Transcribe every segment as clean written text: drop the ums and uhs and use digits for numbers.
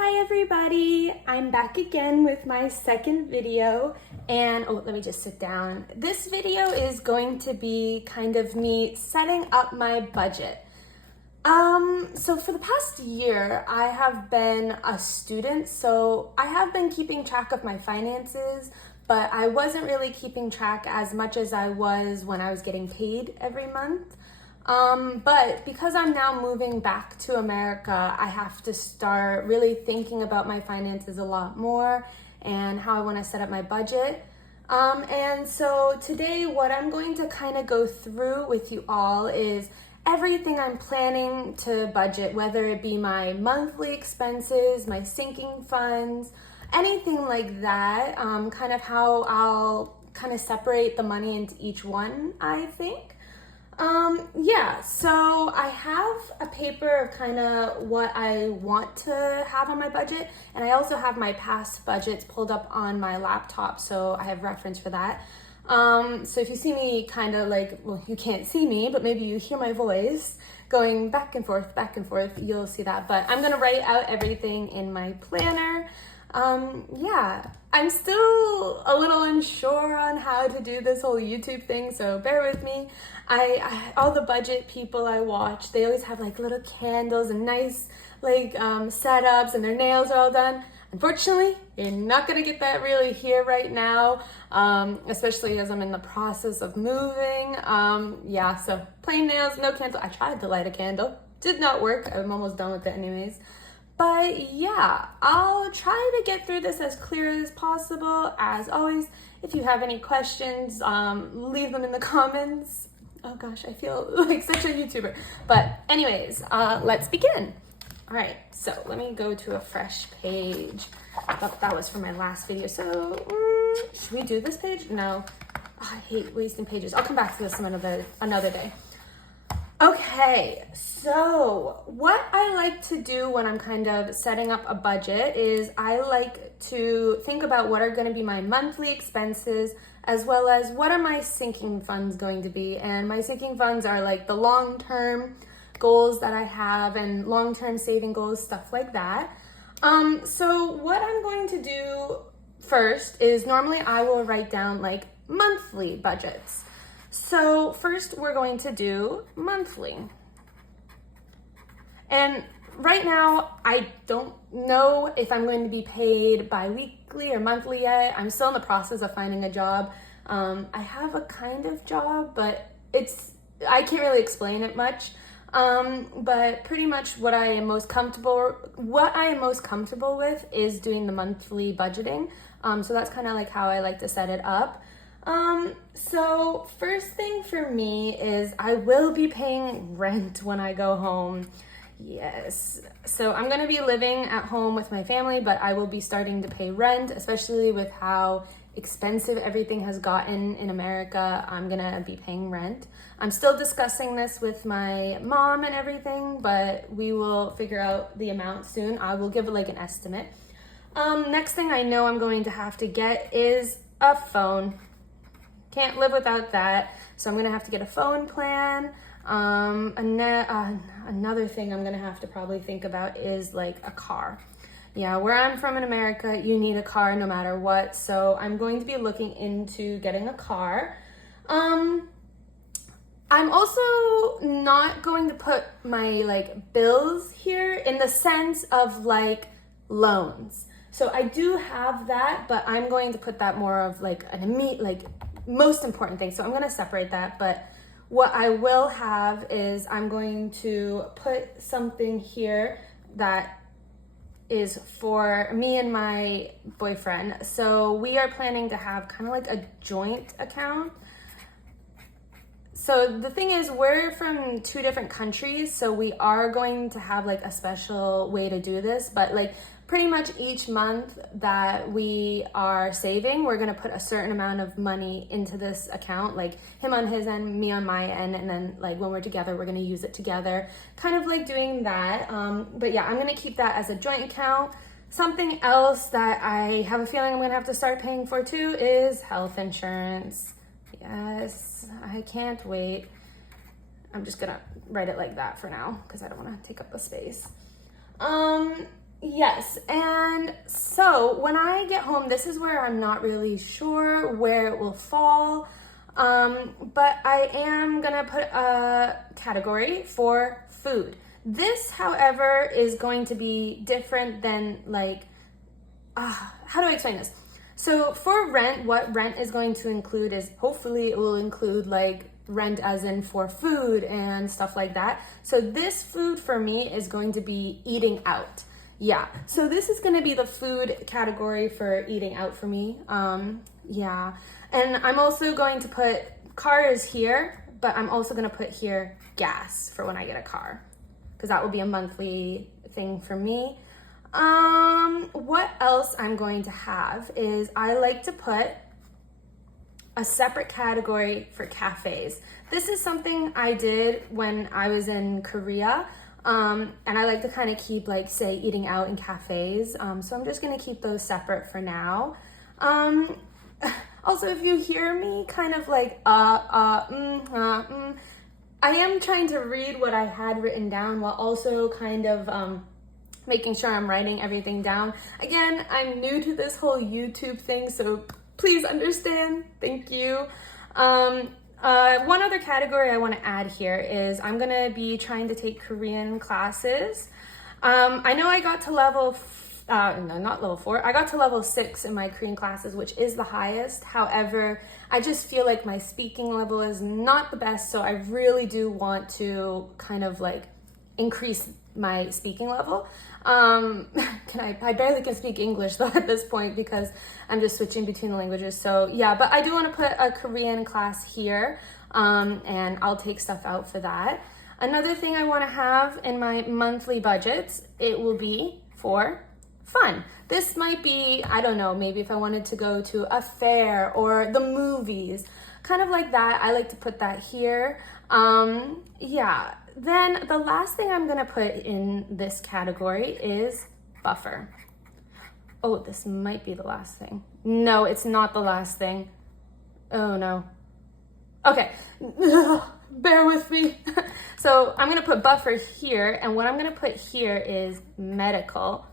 Hi everybody, I'm back again with my second video and let me just sit down. This video is going to be kind of me setting up my budget. So for the past year, I have been a student, so I have been keeping track of my finances, but I wasn't really keeping track as much as I was when I was getting paid every month. But because I'm now moving back to America, I have to start really thinking about my finances a lot more and how I want to set up my budget. And so today what I'm going to kind of go through with you all is everything I'm planning to budget, whether it be my monthly expenses, my sinking funds, anything like that, kind of how I'll kind of separate the money into each one, I think. So I have a paper of kind of what I want to have on my budget, and I also have my past budgets pulled up on my laptop, so I have reference for that. So if you see me kind of like, well, you can't see me, but maybe you hear my voice going back and forth, you'll see that. But I'm gonna write out everything in my planner. I'm still a little unsure on how to do this whole YouTube thing, so bear with me. All the budget people I watch, they always have like little candles and nice setups, and their nails are all done. Unfortunately, you're not gonna get that really here right now, especially as I'm in the process of moving. So plain nails, no candle. I tried to light a candle, did not work. I'm almost done with it anyways. But yeah, I'll try to get through this as clear as possible. As always, if you have any questions, leave them in the comments. Oh gosh, I feel like such a YouTuber. But anyways, let's begin. All right, so let me go to a fresh page. I thought that was for my last video. So should we do this page? No, I hate wasting pages. I'll come back to this some another day. Okay, so what I like to do when I'm kind of setting up a budget is I like to think about what are going to be my monthly expenses, as well as what are my sinking funds going to be. And my sinking funds are like the long-term goals that I have and long-term saving goals, stuff like that. So what I'm going to do first is normally I will write down like monthly budgets. So first we're going to do monthly. And right now, I don't know if I'm going to be paid bi-weekly or monthly yet. I'm still in the process of finding a job. I have a kind of job, but I can't really explain it much. But pretty much what I am most comfortable with is doing the monthly budgeting. So that's kind of like how I like to set it up. So first thing for me is I will be paying rent when I go home. Yes. So I'm going to be living at home with my family, but I will be starting to pay rent, especially with how expensive everything has gotten in America. I'm going to be paying rent. I'm still discussing this with my mom and everything, but we will figure out the amount soon. I will give like an estimate. Next thing I know I'm going to have to get is a phone. Can't live without that. So I'm gonna have to get a phone plan. Another thing I'm gonna have to probably think about is like a car. Yeah, where I'm from in America, you need a car no matter what. So I'm going to be looking into getting a car. I'm also not going to put my bills here in the sense of like loans. So I do have that, but I'm going to put that more of like an immediate, most important thing. So I'm going to separate that, but what I will have is I'm going to put something here that is for me and my boyfriend. So we are planning to have kind of like a joint account. So the thing is, we're from two different countries, so we are going to have like a special way to do this, but like pretty much each month that we are saving, we're gonna put a certain amount of money into this account, like him on his end, me on my end, and then like when we're together, we're gonna use it together, kind of like doing that. But yeah, I'm gonna keep that as a joint account. Something else that I have a feeling I'm gonna have to start paying for too is health insurance. Yes, I can't wait. I'm just gonna write it like that for now because I don't want to take up the space. Yes, and so when I get home, this is where I'm not really sure where it will fall, but I am gonna put a category for food. This, however, is going to be different than like, how do I explain this? So for rent, what rent is going to include is hopefully it will include like rent as in for food and stuff like that. So this food for me is going to be eating out. Yeah, so this is gonna be the food category for eating out for me. Yeah, and I'm also going to put cars here, but I'm also gonna put here gas for when I get a car, because that will be a monthly thing for me. What else I'm going to have is I like to put a separate category for cafes. This is something I did when I was in Korea. And I like to kind of keep like, say, eating out in cafes. So I'm just gonna keep those separate for now. Also, if you hear me kind of like, I am trying to read what I had written down while also kind of making sure I'm writing everything down. Again, I'm new to this whole YouTube thing, so please understand. Thank you. One other category I want to add here is I'm going to be trying to take Korean classes. I know I got to no, not level 4. I got to level 6 in my Korean classes, which is the highest. However, I just feel like my speaking level is not the best, so I really do want to kind of like increase my speaking level. I barely can speak English though at this point because I'm just switching between the languages. So yeah, but I do want to put a Korean class here, and I'll take stuff out for that. Another thing I want to have in my monthly budgets, it will be for fun. This might be, I don't know, maybe if I wanted to go to a fair or the movies, kind of like that. I like to put that here. Yeah. Then the last thing I'm gonna put in this category is buffer. Oh, this might be the last thing. No, it's not the last thing. Oh no. Okay, bear with me. So I'm gonna put buffer here, and what I'm gonna put here is medical.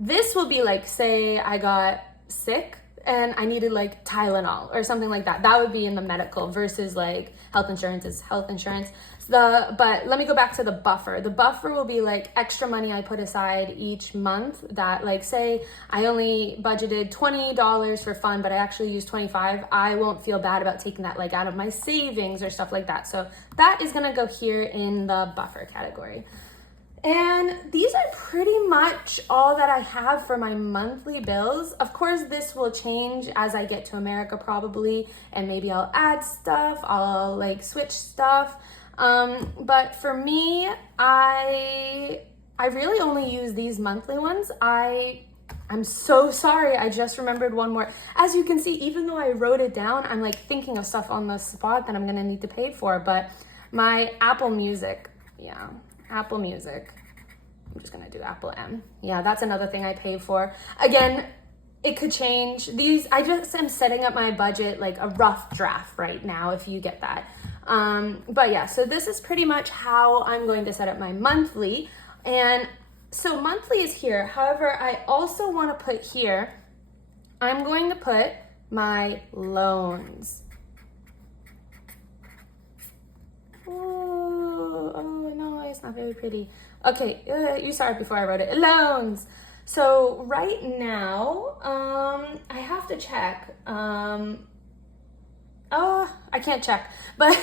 This will be like, say I got sick and I needed like Tylenol or something like that. That would be in the medical versus like health insurance is health insurance. But let me go back to the buffer. The buffer will be like extra money I put aside each month that, like, say I only budgeted $20 for fun, but I actually used 25. I won't feel bad about taking that like out of my savings or stuff like that. So that is gonna go here in the buffer category. And these are pretty much all that I have for my monthly bills. Of course, this will change as I get to America probably, and maybe I'll add stuff, I'll like switch stuff. But for me, I really only use these monthly ones. I'm so sorry, I just remembered one more. As you can see, even though I wrote it down, I'm like thinking of stuff on the spot that I'm gonna need to pay for, but my Apple Music, yeah. Apple Music. I'm just gonna do Apple M. Yeah, that's another thing I pay for. Again, it could change. I just am setting up my budget like a rough draft right now, if you get that. But yeah, so this is pretty much how I'm going to set up my monthly. And so monthly is here. However, I also want to put here, I'm going to put my loans. Oh no, it's not very pretty. Okay, you saw it before I wrote it. Loans. So right now, I have to check. I can't check, but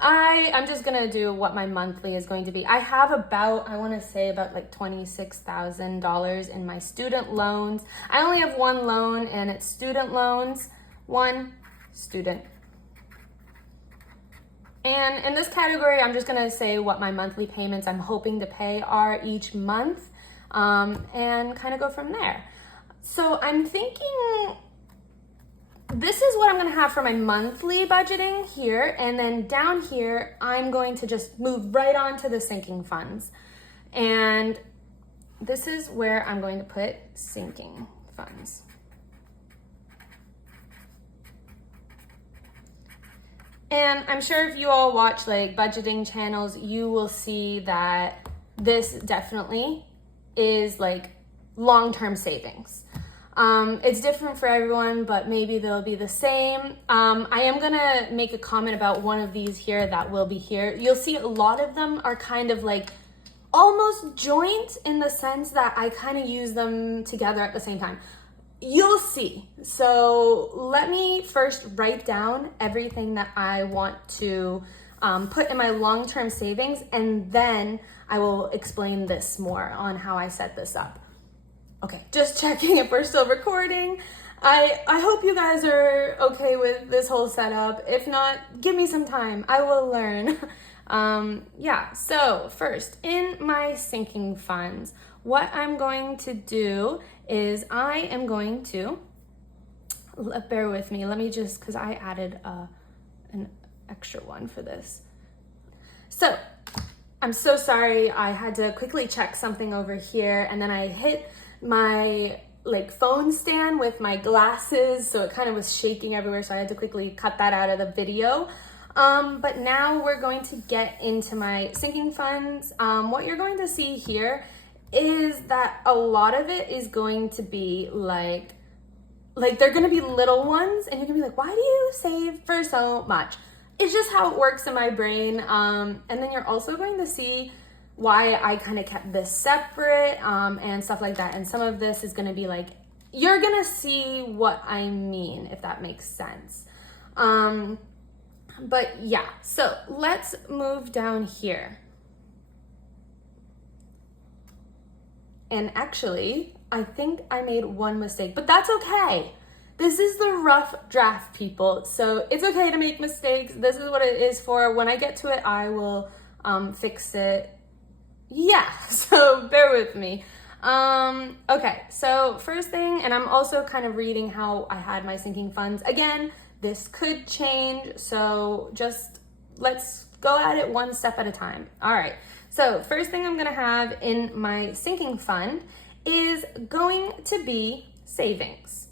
I'm just gonna do what my monthly is going to be. I have about, I want to say about like $26,000 in my student loans. I only have one loan, and it's student loans. One student. And in this category, I'm just gonna say what my monthly payments I'm hoping to pay are each month, and kind of go from there. So I'm thinking this is what I'm gonna have for my monthly budgeting here, and then down here, I'm going to just move right on to the sinking funds. And this is where I'm going to put sinking funds. And I'm sure if you all watch like budgeting channels, you will see that this definitely is like long-term savings. It's different for everyone, but maybe they'll be the same. I am gonna make a comment about one of these here that will be here. You'll see a lot of them are kind of like almost joint in the sense that I kind of use them together at the same time. You'll see. So let me first write down everything that I want to put in my long-term savings, and then I will explain this more on how I set this up. Okay, just checking if we're still recording. I hope you guys are okay with this whole setup. If not, give me some time. I will learn. Yeah, so first, in my sinking funds, what I'm going to do is I am going to, bear with me, let me just, because I added an extra one for this. So, I'm so sorry, I had to quickly check something over here, and then I hit my like phone stand with my glasses, so it kind of was shaking everywhere, so I had to quickly cut that out of the video. But now we're going to get into my sinking funds. What you're going to see here is that a lot of it is going to be like they're going to be little ones, and you're going to be like, why do you save for so much? It's just how it works in my brain. And then you're also going to see why I kind of kept this separate and stuff like that. And some of this is going to be like, you're going to see what I mean, if that makes sense. But yeah, so let's move down here. And actually, I think I made one mistake, but that's okay. This is the rough draft, people. So it's okay to make mistakes. This is what it is for. When I get to it, I will fix it. Yeah, so bear with me. Okay, so first thing, and I'm also kind of reading how I had my sinking funds. Again, this could change, so just let's go at it one step at a time. All right, so first thing I'm gonna have in my sinking fund is going to be savings.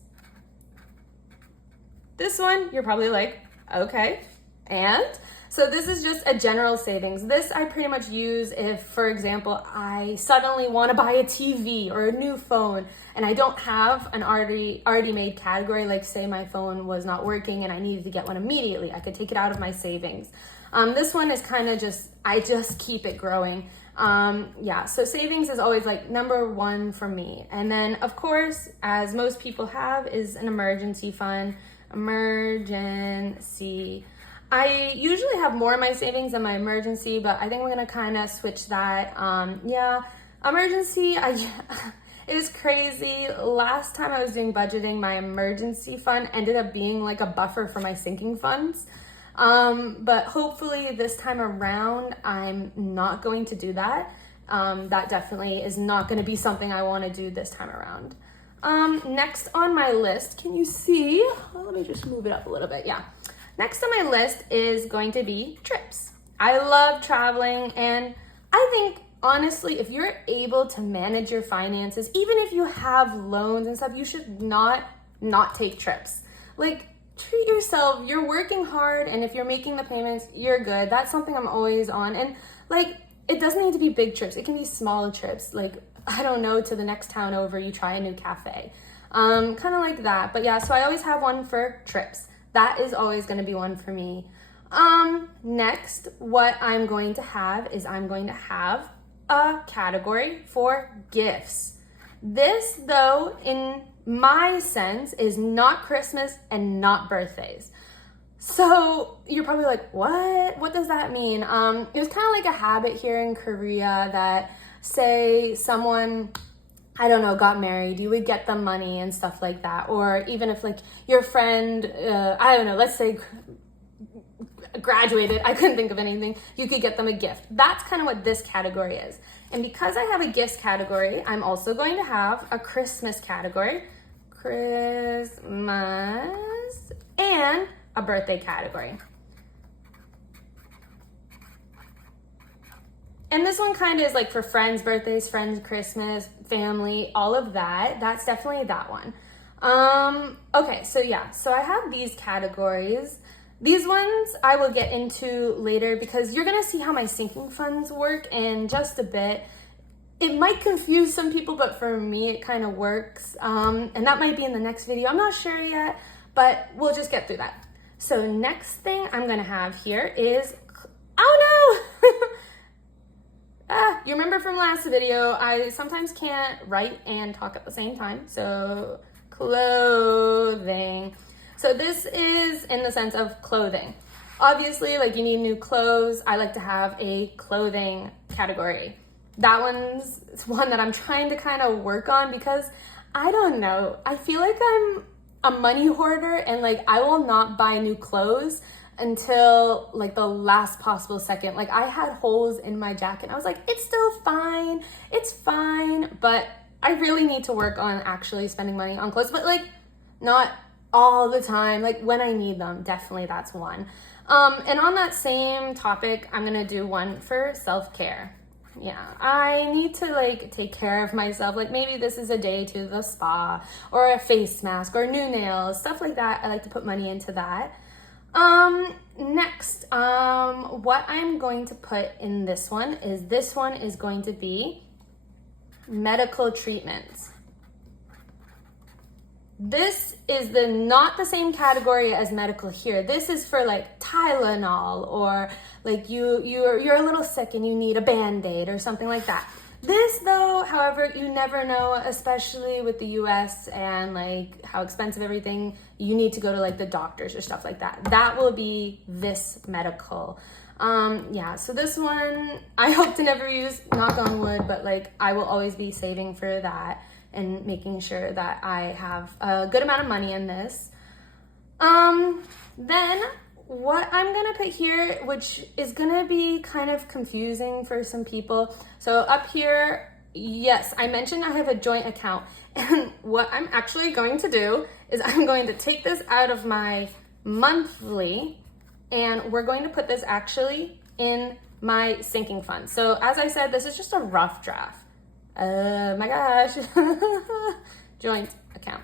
This one, you're probably like, okay, and? So this is just a general savings. This I pretty much use if, for example, I suddenly want to buy a TV or a new phone and I don't have an already made category, like say my phone was not working and I needed to get one immediately. I could take it out of my savings. This one is kind of just, I just keep it growing. Yeah, so savings is always like number one for me. And then of course, as most people have, is an emergency fund. Emergency. I usually have more in my savings than my emergency, but I think we're gonna kind of switch that. Yeah, emergency, it is crazy. Last time I was doing budgeting, my emergency fund ended up being like a buffer for my sinking funds. But hopefully this time around, I'm not going to do that. That definitely is not gonna be something I wanna do this time around. Next on my list, can you see? Well, let me just move it up a little bit, yeah. Next on my list is going to be trips. I love traveling, and I think honestly, if you're able to manage your finances, even if you have loans and stuff, you should not take trips. Like, treat yourself. You're working hard, and if you're making the payments, you're good. That's something I'm always on. And like, it doesn't need to be big trips. It can be small trips. Like, I don't know, to the next town over, you try a new cafe. Kind of like that. But yeah, so I always have one for trips. That is always going to be one for me. Next, what I'm going to have is I'm going to have a category for gifts. This, though, in my sense, is not Christmas and not birthdays. So you're probably like, what? What does that mean? It was kind of like a habit here in Korea that, say someone, I don't know, got married, you would get them money and stuff like that. Or even if like your friend, I don't know, let's say graduated, I couldn't think of anything, you could get them a gift. That's kind of what this category is. And because I have a gifts category, I'm also going to have a Christmas category, Christmas, and a birthday category. And this one kind of is like for friends' birthdays, friends' Christmas, family, all of that. That's definitely that one. Okay, so yeah, so I have these categories. These ones I will get into later because you're gonna see how my sinking funds work in just a bit. it might confuse some people, but for me, it kind of works. And that might be in the next video. I'm not sure yet, but we'll just get through that. So next thing I'm gonna have here is, oh no! You remember from last video, I sometimes can't write and talk at the same time. So clothing. So this is in the sense of clothing. Obviously, like you need new clothes. I like to have a clothing category. That one's one that I'm trying to kind of work on because I don't know. I feel like I'm a money hoarder and like I will not buy new clothes until like the last possible second. Like I had holes in my jacket and I was like, it's still fine. It's fine. But I really need to work on actually spending money on clothes, but like not all the time. Like when I need them, definitely that's one. And on that same topic, I'm gonna do one for self-care. Yeah, I need to like take care of myself. Like maybe this is a day to the spa or a face mask or new nails, stuff like that. I like to put money into that. Next, what I'm going to put in this one is going to be medical treatments. This is not the same category as medical here. This is for like Tylenol or like you're a little sick and you need a Band-Aid or something like that. This though, however, you never know, especially with the US and like how expensive everything, you need to go to like the doctors or stuff like that. That will be this medical. Yeah, so this one, I hope to never use, knock on wood, but like I will always be saving for that and making sure that I have a good amount of money in this. Then what I'm gonna put here, which is gonna be kind of confusing for some people. So up here, yes, I mentioned I have a joint account. And what I'm actually going to do is I'm going to take this out of my monthly and we're going to put this actually in my sinking fund. So as I said, this is just a rough draft. My gosh. Joint account.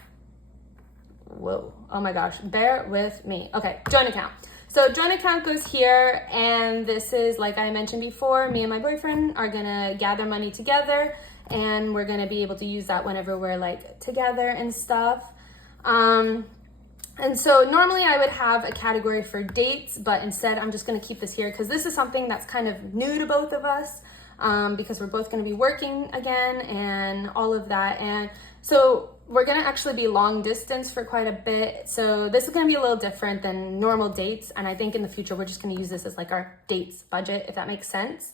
Whoa. Oh my gosh. Bear with me. Okay. Joint account. So joint account goes here. And this is, like I mentioned before, me and my boyfriend are going to gather money together. And we're going to be able to use that whenever we're like together and stuff. And so normally I would have a category for dates, but instead I'm just going to keep this here because this is something that's kind of new to both of us. Because we're both going to be working again and all of that. And so we're going to actually be long distance for quite a bit. So this is going to be a little different than normal dates. And I think in the future, we're just going to use this as like our dates budget, if that makes sense.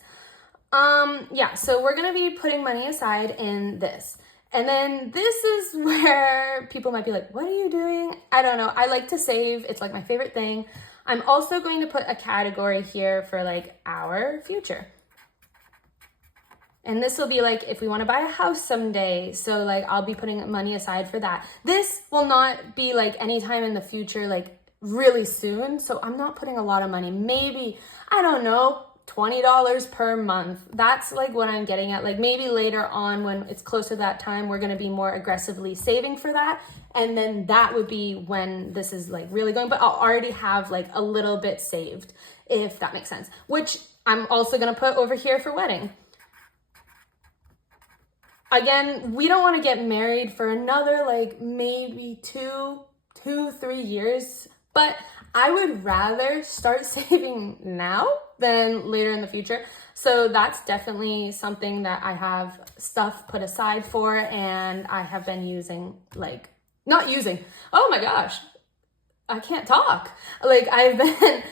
Yeah, so we're going to be putting money aside in this. And then this is where people might be like, what are you doing? I don't know. I like to save. It's like my favorite thing. I'm also going to put a category here for like our future. And this will be like if we want to buy a house someday. So like I'll be putting money aside for that. This will not be like anytime in the future, like really soon. So I'm not putting a lot of money. Maybe, I don't know, $20 per month. That's like what I'm getting at. Like maybe later on when it's closer to that time, we're going to be more aggressively saving for that. And then that would be when this is like really going, but I'll already have like a little bit saved, if that makes sense, which I'm also going to put over here for wedding. Again, we don't want to get married for another like maybe 3 years, but I would rather start saving now than later in the future. So that's definitely something that I have stuff put aside for, and I have been using, like, not using, oh my gosh, I can't talk. Like I've been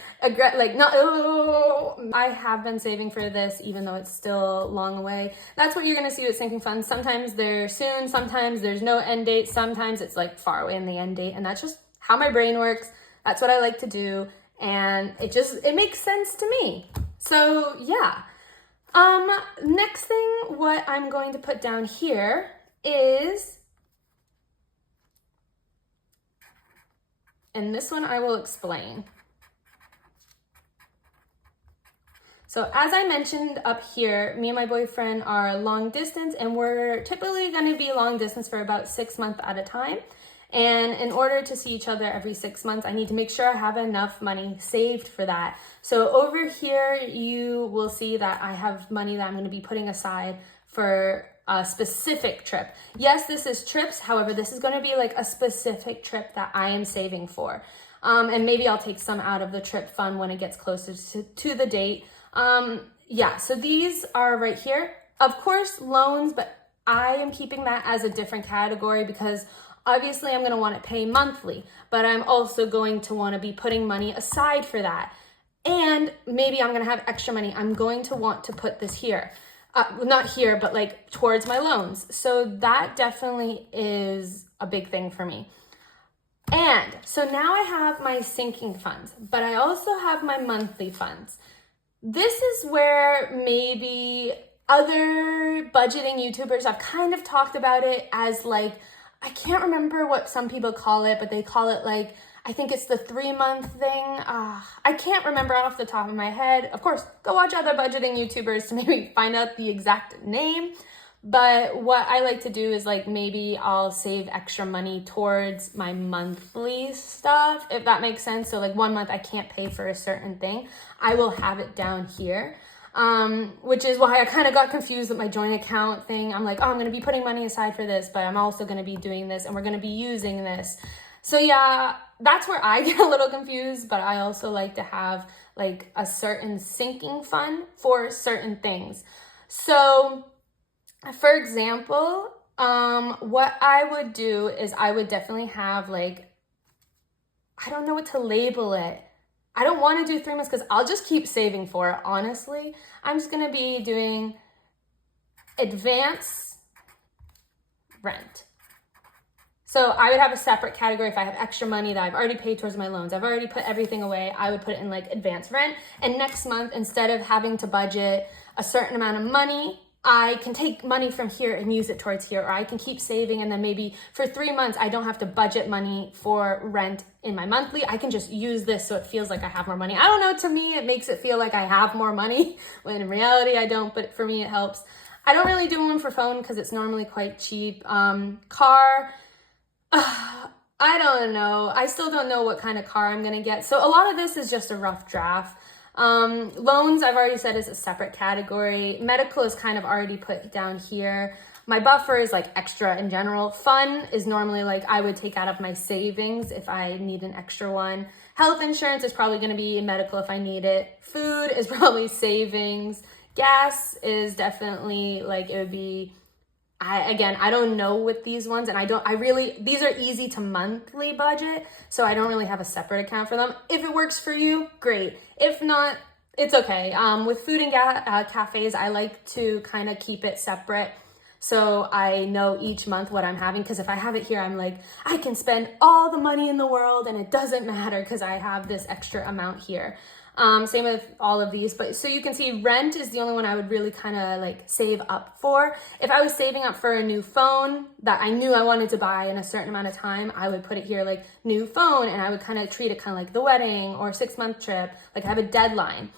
I have been saving for this, even though it's still long away. That's what you're gonna see with sinking funds. Sometimes they're soon, sometimes there's no end date, sometimes it's like far away in the end date, and that's just how my brain works. That's what I like to do, and it makes sense to me. So yeah. Next thing, what I'm going to put down here is, and this one I will explain. So as I mentioned up here, me and my boyfriend are long distance, and we're typically going to be long distance for about 6 months at a time. And in order to see each other every 6 months, I need to make sure I have enough money saved for that. So over here, you will see that I have money that I'm going to be putting aside for a specific trip. Yes, this is trips. However, this is going to be like a specific trip that I am saving for. And maybe I'll take some out of the trip fund when it gets closer to the date. Yeah, so these are right here. Of course, loans, but I am keeping that as a different category because obviously I'm going to want to pay monthly, but I'm also going to want to be putting money aside for that. And maybe I'm going to have extra money. I'm going to want to put this here. Not here, but like towards my loans. So that definitely is a big thing for me. And so now I have my sinking funds, but I also have my monthly funds. This is where maybe other budgeting YouTubers have kind of talked about it as like, I can't remember what some people call it, but they call it like, I think it's the 3-month thing. I can't remember off the top of my head. Of course, go watch other budgeting YouTubers to maybe find out the exact name. But what I like to do is like maybe I'll save extra money towards my monthly stuff, if that makes sense. So like 1 month I can't pay for a certain thing. I will have it down here. Which is why I kind of got confused with my joint account thing. I'm like, oh, I'm going to be putting money aside for this, but I'm also going to be doing this and we're going to be using this. So yeah, that's where I get a little confused, but I also like to have like a certain sinking fund for certain things. So for example, what I would do is I would definitely have like, I don't know what to label it. I don't want to do 3 months because I'll just keep saving for it, honestly. I'm just going to be doing advance rent. So I would have a separate category if I have extra money that I've already paid towards my loans. I've already put everything away. I would put it in like advance rent. And next month, instead of having to budget a certain amount of money, I can take money from here and use it towards here, or I can keep saving and then maybe for 3 months, I don't have to budget money for rent in my monthly. I can just use this so it feels like I have more money. I don't know, to me, it makes it feel like I have more money when in reality I don't, but for me it helps. I don't really do one for phone because it's normally quite cheap. Car, I don't know. I still don't know what kind of car I'm going to get. So a lot of this is just a rough draft. Loans, I've already said, is a separate category. Medical is kind of already put down here. My buffer is like extra in general. Fun is normally like I would take out of my savings if I need an extra one. Health insurance is probably going to be medical if I need it. Food is probably savings. Gas is definitely like, it would be, I don't know with these ones, and these are easy to monthly budget, so I don't really have a separate account for them. If it works for you, great. If not, it's okay. With food and cafes, I like to kind of keep it separate so I know each month what I'm having, because if I have it here, I'm like, I can spend all the money in the world and it doesn't matter because I have this extra amount here. Same with all of these, but so you can see rent is the only one I would really kind of like save up for. If I was saving up for a new phone that I knew I wanted to buy in a certain amount of time, I would put it here like new phone, and I would kind of treat it kind of like the wedding or 6-month trip, like I have a deadline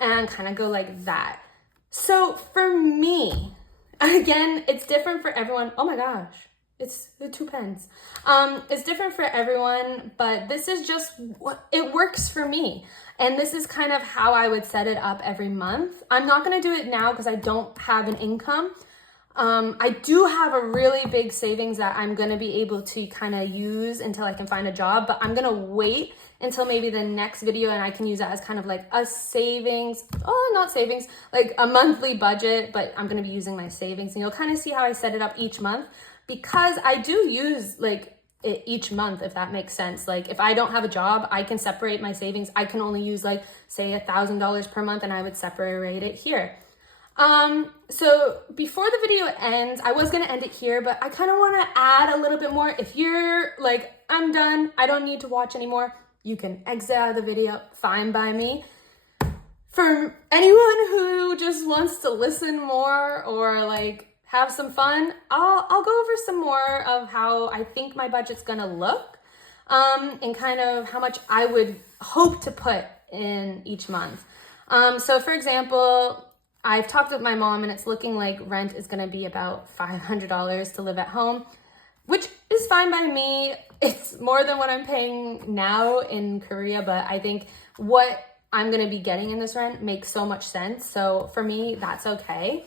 and kind of go like that. So for me, again, it's different for everyone. Oh my gosh. It's the 2 pens. It's different for everyone, but this is just what it works for me. And this is kind of how I would set it up every month. I'm not going to do it now because I don't have an income. I do have a really big savings that I'm going to be able to kind of use until I can find a job, but I'm going to wait until maybe the next video and I can use that as kind of like a savings, not savings, like a monthly budget, but I'm going to be using my savings, and you'll kind of see how I set it up each month, because I do use like it each month, if that makes sense. Like if I don't have a job, I can separate my savings. I can only use like say $1,000 per month, and I would separate it here. So before the video ends, I was going to end it here, but I kind of want to add a little bit more. If you're like, I'm done, I don't need to watch anymore, you can exit out of the video, fine by me. For anyone who just wants to listen more or like have some fun, I'll go over some more of how I think my budget's gonna look, and kind of how much I would hope to put in each month. So for example, I've talked with my mom, and it's looking like rent is gonna be about $500 to live at home, which is fine by me. It's more than what I'm paying now in Korea, but I think what I'm gonna be getting in this rent makes so much sense. So for me, that's okay.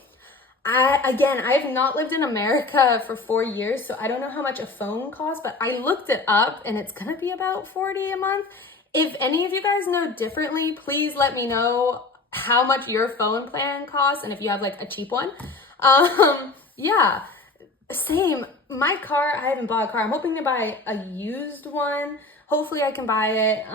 I have not lived in America for 4 years, so I don't know how much a phone costs, but I looked it up and it's gonna be about $40 a month. If any of you guys know differently, please let me know how much your phone plan costs and if you have like a cheap one. Yeah, same. My car, I haven't bought a car. I'm hoping to buy a used one. Hopefully I can buy it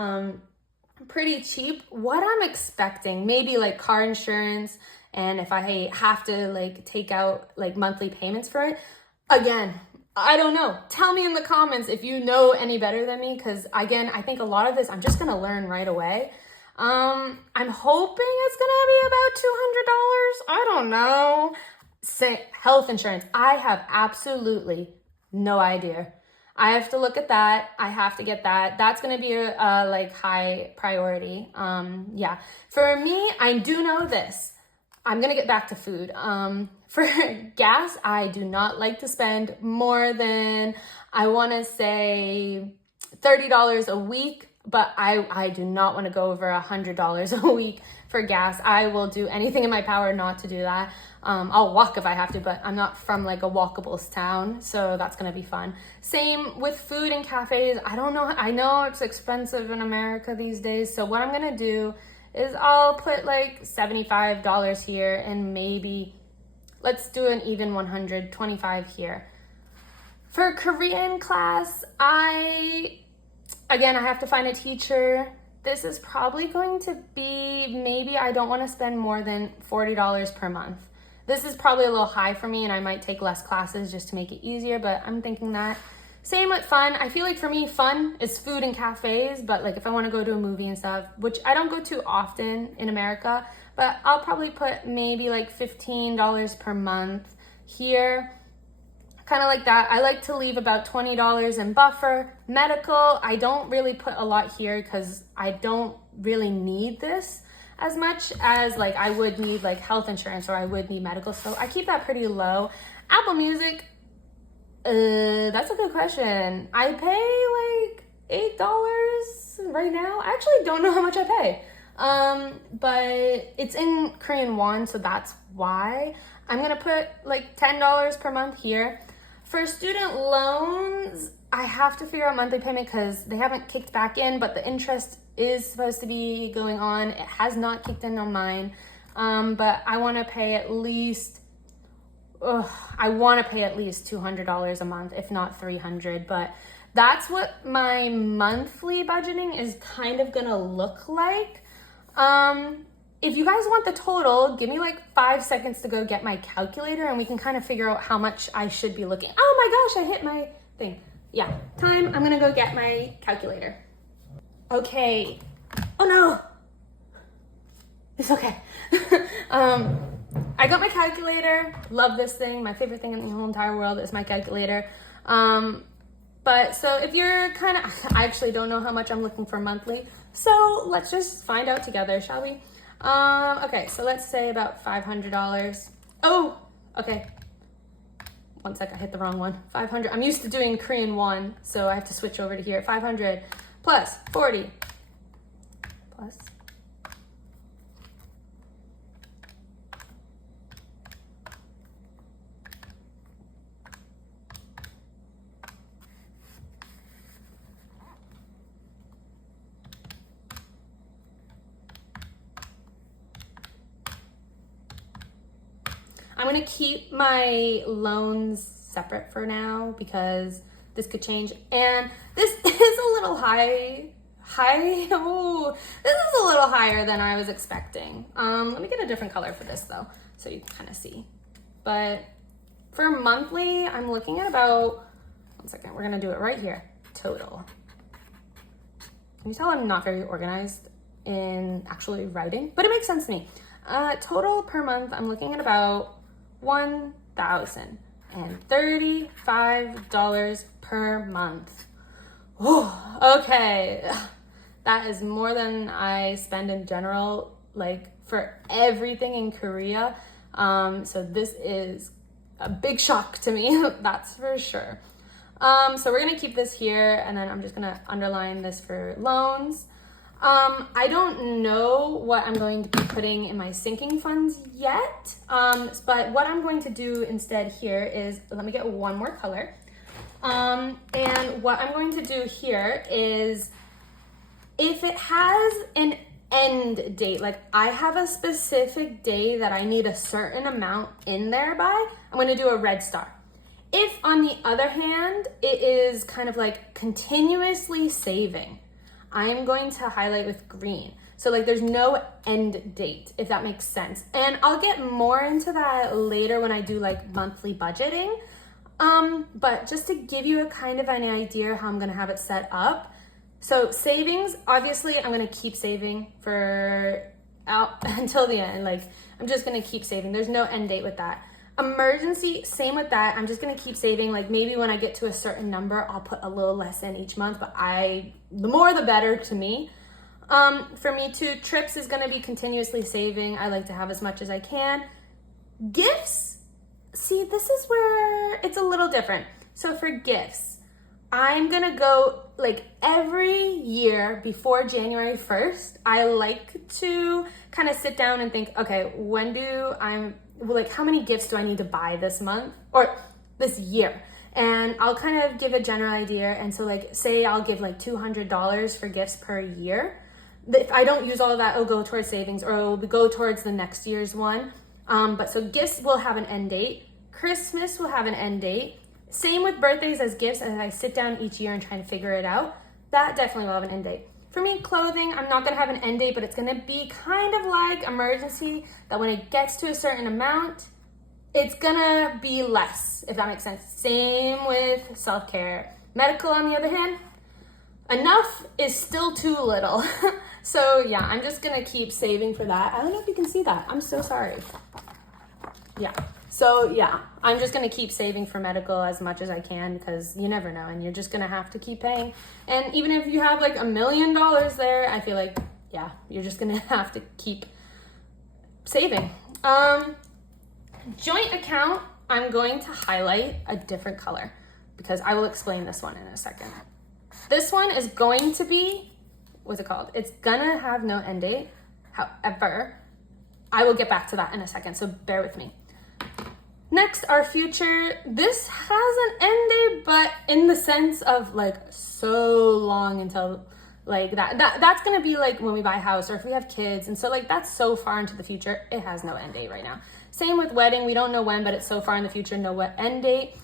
pretty cheap. What I'm expecting, maybe like car insurance, and if I have to like take out like monthly payments for it. Again, I don't know. Tell me in the comments if you know any better than me, because again, I think a lot of this I'm just gonna learn right away. I'm hoping it's gonna be about $200. I don't know. Say health insurance. I have absolutely no idea. I have to look at that. I have to get that. That's gonna be a like high priority. Yeah. For me, I do know this. I'm gonna get back to food. For gas, I do not like to spend more than, I wanna say $30 a week, but I do not wanna go over $100 a week for gas. I will do anything in my power not to do that. I'll walk if I have to, but I'm not from like a walkables town, so that's gonna be fun. Same with food and cafes. I don't know, I know it's expensive in America these days, so what I'm gonna do is I'll put like $75 here and maybe, let's do an even 125 here. For Korean class, I have to find a teacher. This is probably going to be, maybe I don't want to spend more than $40 per month. This is probably a little high for me and I might take less classes just to make it easier, but I'm thinking that. Same with fun. I feel like for me, fun is food and cafes, but like if I want to go to a movie and stuff, which I don't go to often in America, but I'll probably put maybe like $15 per month here. Kind of like that. I like to leave about $20 in buffer. Medical, I don't really put a lot here because I don't really need this as much as like I would need like health insurance or I would need medical, so I keep that pretty low. Apple Music, that's a good question. I pay like $8 right now. I actually don't know how much I pay. But it's in Korean won, so that's why. I'm gonna put like $10 per month here. For student loans, I have to figure out monthly payment because they haven't kicked back in, but the interest is supposed to be going on. It has not kicked in on mine. But I wanna pay at least $200 a month, if not $300, but that's what my monthly budgeting is kind of gonna look like. If you guys want the total, give me like 5 seconds to go get my calculator and we can kind of figure out how much I should be looking. Oh my gosh, I hit my thing. Yeah, time, I'm gonna go get my calculator. Okay, oh no, it's okay. I got my calculator, love this thing. My favorite thing in the whole entire world is my calculator. But so if you're kind of, I actually don't know how much I'm looking for monthly. So let's just find out together, shall we? Okay, so let's say about $500. Oh, okay. 1 sec, I hit the wrong one. 500, I'm used to doing Korean won, so I have to switch over to here. 500 plus 40 plus. I'm gonna keep my loans separate for now because this could change. And this is a little oh, this is a little higher than I was expecting. Let me get a different color for this though, so you can kind of see. But for monthly, I'm looking at about, 1 second, we're gonna do it right here, total. Can you tell I'm not very organized in actually writing? But it makes sense to me. Total per month, I'm looking at about $1,035 per month. Oh, okay. That is more than I spend in general, like for everything in Korea. So this is a big shock to me, that's for sure. So we're gonna keep this here and then I'm just gonna underline this for loans. I don't know what I'm going to be putting in my sinking funds yet, but what I'm going to do instead here is, let me get one more color. And what I'm going to do here is, if it has an end date, like I have a specific day that I need a certain amount in there by, I'm going to do a red star. If on the other hand, it is kind of like continuously saving, I'm going to highlight with green. So like there's no end date, if that makes sense. And I'll get more into that later when I do like monthly budgeting. But just to give you a kind of an idea how I'm gonna have it set up. So savings, obviously I'm gonna keep saving for until the end. Like I'm just gonna keep saving. There's no end date with that. Emergency, same with that. I'm just gonna keep saving. Like maybe when I get to a certain number, I'll put a little less in each month, but the more the better to me. For me too, trips is gonna be continuously saving. I like to have as much as I can. Gifts, see, this is where it's a little different. So for gifts, I'm gonna go like every year before January 1st, I like to kind of sit down and think, okay, how many gifts do I need to buy this month or this year? And I'll kind of give a general idea. And so like, say I'll give like $200 for gifts per year. If I don't use all of that, it'll go towards savings or it'll go towards the next year's one. But so gifts will have an end date. Christmas will have an end date. Same with birthdays as gifts, as I sit down each year and try to figure it out. That definitely will have an end date. For me, clothing, I'm not gonna have an end date, but it's gonna be kind of like emergency, that when it gets to a certain amount, it's gonna be less, if that makes sense. Same with self-care. Medical, on the other hand, enough is still too little. So yeah, I'm just gonna keep saving for that. I don't know if you can see that. I'm so sorry. Yeah. So yeah, I'm just gonna keep saving for medical as much as I can, because you never know, and you're just gonna have to keep paying. And even if you have like $1 million there, I feel like, yeah, you're just gonna have to keep saving. Joint account, I'm going to highlight a different color because I will explain this one in a second. This one is going to be, what's it called? It's gonna have no end date. However, I will get back to that in a second, so bear with me. Next, our future. This has an end date, but in the sense of like so long until like that's gonna be like when we buy a house or if we have kids. And so like that's so far into the future, it has no end date right now. Same with wedding, we don't know when, but it's so far in the future, no end date.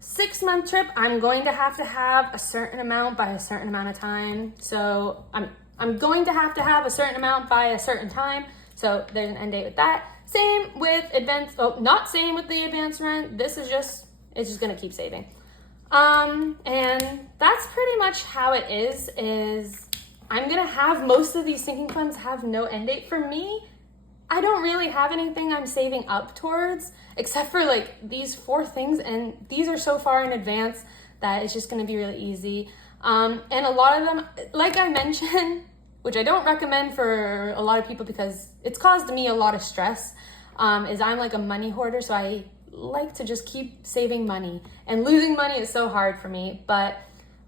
6-month trip, I'm going to have a certain amount by a certain amount of time. So I'm going to have a certain amount by a certain time. So there's an end date with that. Same with not same with the advanced rent. It's just gonna keep saving. And that's pretty much how it is I'm gonna have most of these sinking funds have no end date. For me, I don't really have anything I'm saving up towards except for like these 4 things, and these are so far in advance that it's just gonna be really easy. And a lot of them, like I mentioned, which I don't recommend for a lot of people because it's caused me a lot of stress, is I'm like a money hoarder, so I like to just keep saving money, and losing money is so hard for me, but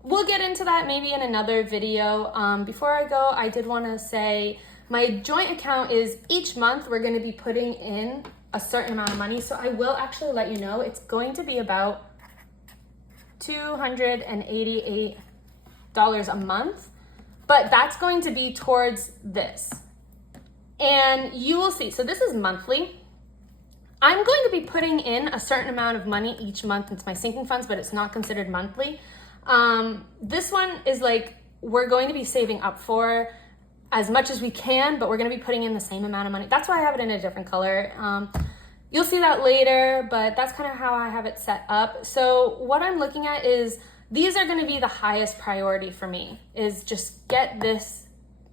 we'll get into that maybe in another video. Before I go, I did want to say my joint account is each month we're going to be putting in a certain amount of money, so I will actually let you know it's going to be about $288 a month. But that's going to be towards this. And you will see, so this is monthly. I'm going to be putting in a certain amount of money each month into my sinking funds, but it's not considered monthly. This one is like, we're going to be saving up for as much as we can, but we're gonna be putting in the same amount of money. That's why I have it in a different color. You'll see that later, but that's kind of how I have it set up. So what I'm looking at is, these are gonna be the highest priority for me, is just get this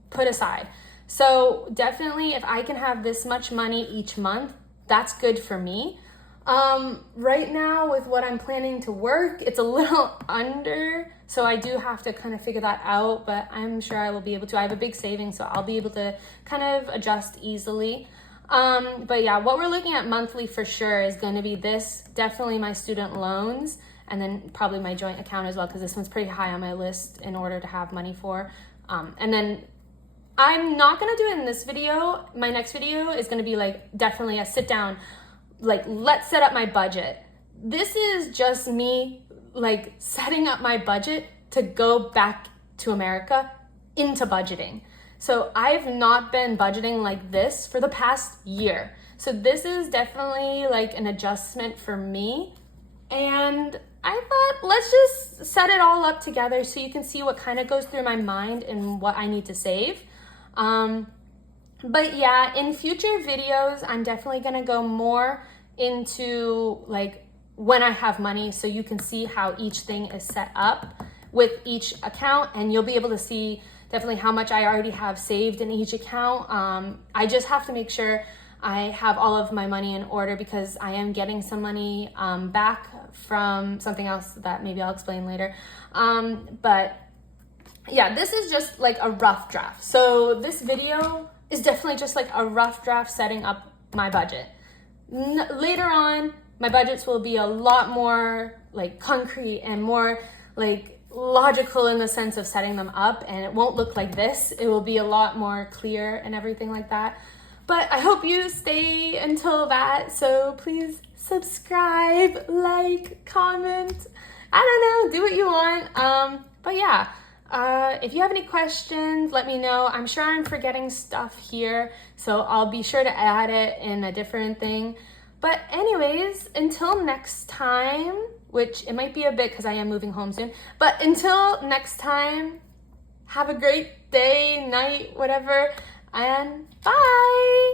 put aside. So definitely if I can have this much money each month, that's good for me. Right now with what I'm planning to work, it's a little under, so I do have to kind of figure that out, but I'm sure I will be able to. I have a big savings, so I'll be able to kind of adjust easily. But yeah, what we're looking at monthly for sure is going to be this, definitely my student loans, and then probably my joint account as well, because this one's pretty high on my list in order to have money for. And then I'm not gonna do it in this video. My next video is gonna be like definitely a sit down, like let's set up my budget. This is just me like setting up my budget to go back to America into budgeting. So I've not been budgeting like this for the past year. So this is definitely like an adjustment for me. And I thought, let's just set it all up together so you can see what kind of goes through my mind and what I need to save. But yeah, in future videos, I'm definitely gonna go more into like when I have money so you can see how each thing is set up with each account, and you'll be able to see definitely how much I already have saved in each account. I just have to make sure I have all of my money in order because I am getting some money back from something else that maybe I'll explain later. But yeah, this is just like a rough draft. So this video is definitely just like a rough draft setting up my budget. Later on, my budgets will be a lot more like concrete and more like logical in the sense of setting them up, and it won't look like this. It will be a lot more clear and everything like that. But I hope you stay until that, so please subscribe, like, comment, I don't know, do what you want. But yeah, if you have any questions, let me know. I'm sure I'm forgetting stuff here, so I'll be sure to add it in a different thing. But anyways, until next time, which it might be a bit because I am moving home soon, but until next time, have a great day, night, whatever, and bye!